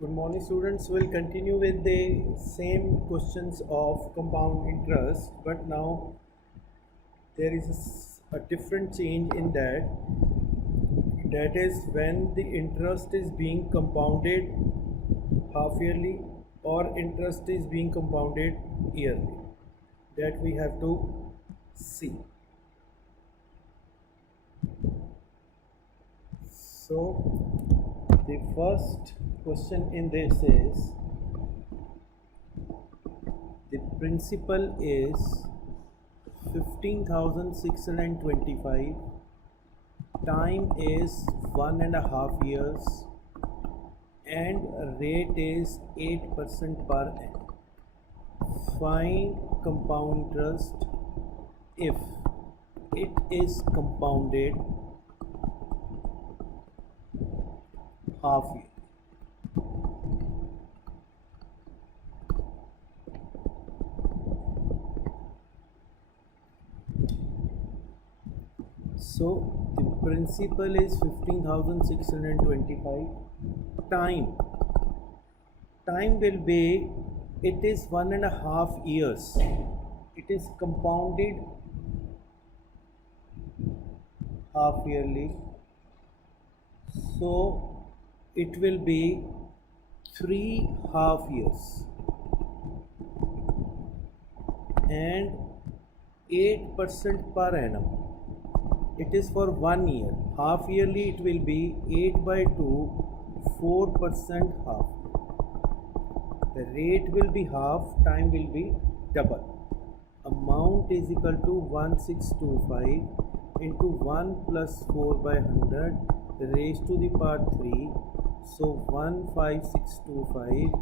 Good morning, students. We'll continue with the same questions of compound interest, but now there is a different change in that. That is when the interest is being compounded half yearly or interest is being compounded yearly. That we have to see. So, the first question in this is the principal is 15,625, time is 1.5 years, and rate is 8% per annum. Find compound interest if it is compounded half year. So the principal is 15,625. Time will be, it is 1.5 years. It is compounded half yearly. So it will be 3 half years and 8% per annum. It is for 1 year. Half yearly it will be 8/2, 4% half. The rate will be half, time will be double. Amount is equal to 1625 into 1 plus 4/100 raised to the power 3. So 15625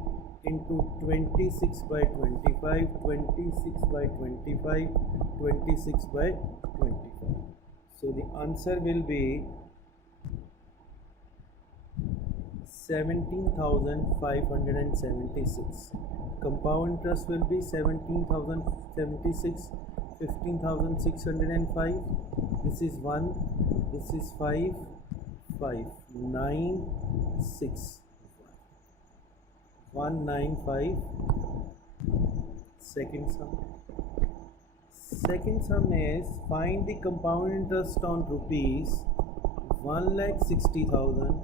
into 26/25, 26/25, 26/25. So the answer will be 17,576. Compound interest will be 17,076, 15,605. This is 1, this is 5, 5, 9, 6, 195. Second sum. Second sum is find the compound interest on rupees 1,60,000.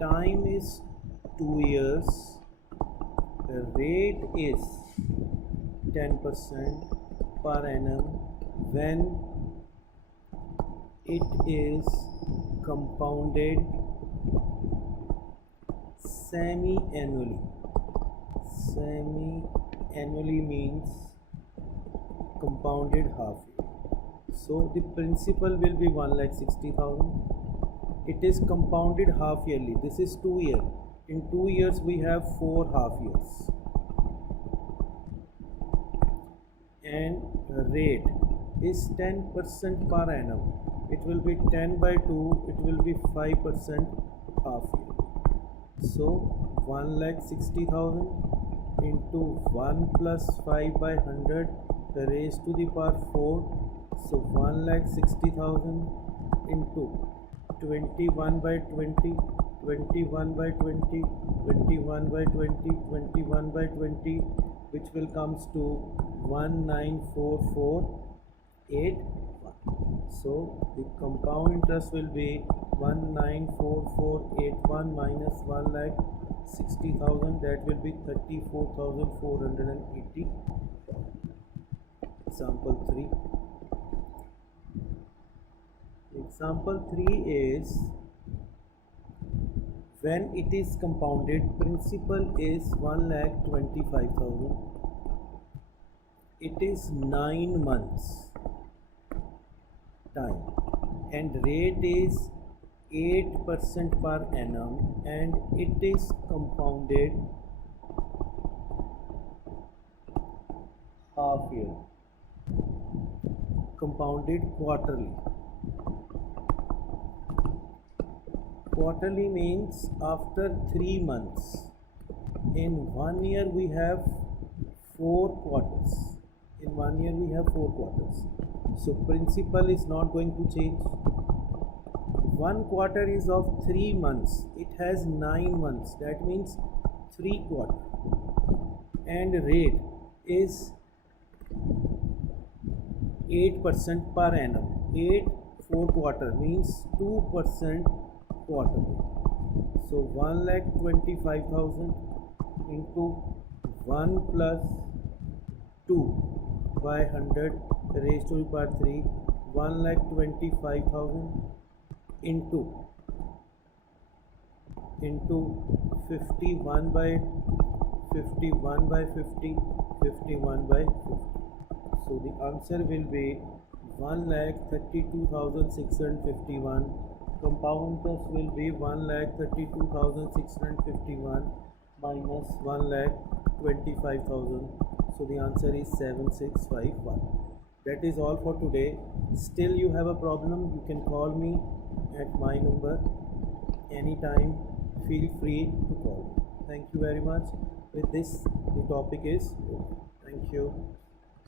Time is 2 years. The rate is 10% per annum when it is compounded semi-annually. Semi-annually means compounded half year. So the principal will be 1,60,000. It is compounded half yearly. This is 2 years. In 2 years we have 4 half years. And rate is 10% per annum. It will be 10/2. It will be 5% half year. So 1,60,000 into 1 plus 5/100 raised to the power 4. So 1,60,000 into 21/20, 21/20, 21/20, 21/20, which will comes to 194481. So the compound interest will be 194481 minus 1,60,000. That will be 34,480. Example 3. Example 3 is when it is compounded, principal is 1,25,000. It is 9 months time and rate is 8% per annum and it is compounded half year, compounded quarterly. Quarterly means after 3 months. In 1 year we have 4 quarters. In 1 year we have 4 quarters. So principal is not going to change. 1 quarter is of 3 months. It has 9 months. That means 3 quarter. And rate is 8% per annum. 8 4 quarter means 2% quarterly. So 1,25,000 into 1 plus 2 by 100 raised to the power 3, 1,25,000 into 51 by 51 by 50, 51 by 50. So the answer will be 1,32,651. Compound interest will be 1,32,651 minus 1,25,000. So the answer is 7651. That is all for today. Still you have a problem, you can call me at my number anytime. Feel free to call. Thank you very much. With this, the topic is over. Thank you.